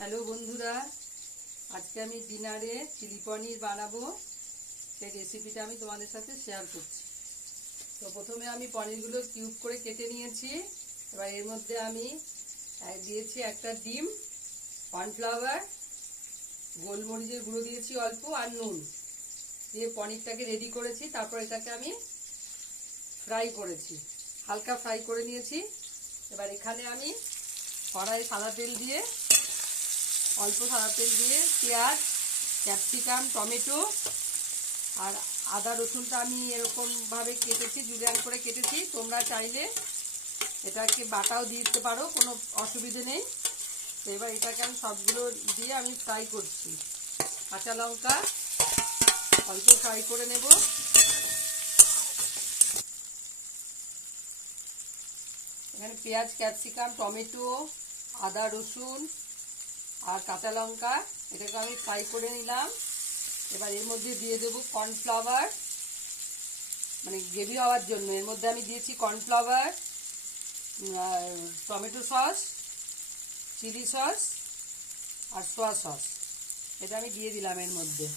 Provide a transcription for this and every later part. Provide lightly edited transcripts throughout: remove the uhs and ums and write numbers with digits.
Hello বন্ধুরা, আজকে আমি ডিনারে চিলি পনির বানাবো। সেই রেসিপিটা আমি তোমাদের সাথে শেয়ার করছি। তো প্রথমে আমি পনিরগুলো কিউব করে কেটে নিয়েছি। এবার এর মধ্যে আমি দিয়েছি একটা ডিম, কর্নফ্লাওয়ার, গোলমরিচের গুঁড়ো দিয়েছি অল্প, আর নুন দিয়ে পনিরটাকে রেডি করেছি। তারপর এটাকে আমি ফ্রাই করেছি, হালকা ফ্রাই করে নিয়েছি। এবার এখানে আমি কড়াই সাদা তেল দিয়ে পেঁয়াজ, ক্যাপসিকাম, টমেটো আর আদা রসুনটা আমি এরকমভাবে কেটেছি, জুলিয়ান করে কেটেছি। তোমরা চাইলে এটাকে বাটাও দিতে পারো, কোনো অসুবিধে নেই। তো এবার এটাকে আমি সবগুলো দিয়ে আমি ফ্রাই করছি। কাঁচা লঙ্কা অল্প ফ্রাই করে নেব। এখানে পেঁয়াজ, ক্যাপসিকাম, টমেটো, আদা রসুন আর কাঁচা লঙ্কা, এটাকে আমি ফ্রাই করে নিলাম। এবার এর মধ্যে দিয়ে দেবো কর্নফ্লাওয়ার, মানে গ্রেভি হওয়ার জন্য। এর মধ্যে আমি দিয়েছি cornflour, tomato sauce, chilli sauce আর সোয়া সস। এটা আমি দিয়ে দিলাম এর মধ্যে।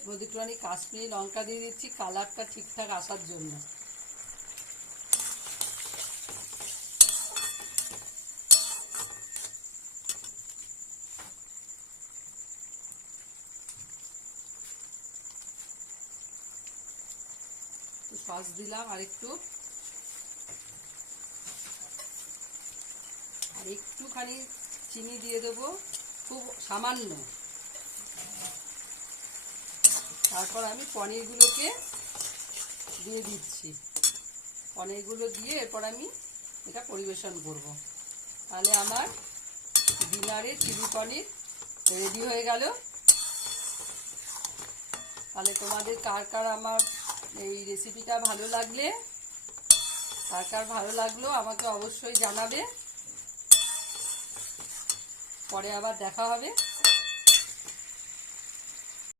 এর মধ্যে একটুখানি কাশ্মীরি লঙ্কা দিয়ে দিচ্ছি, কালারটা ঠিকঠাক আসার জন্য। সস দিলাম আর একটুখানি চিনি দিয়ে দেবো, খুব সামান্য। তারপর আমি পনিরগুলোকে দিয়ে দিচ্ছি। পনিরগুলো দিয়ে এরপর আমি এটা পরিবেশন করব। তাহলে আমার ডিনারে চিলি পনির রেডি হয়ে গেল। তাহলে তোমাদের কার কার আমার এই রেসিপিটা ভালো লাগলো আমাকে অবশ্যই জানাবে। পরে আবার দেখা হবে।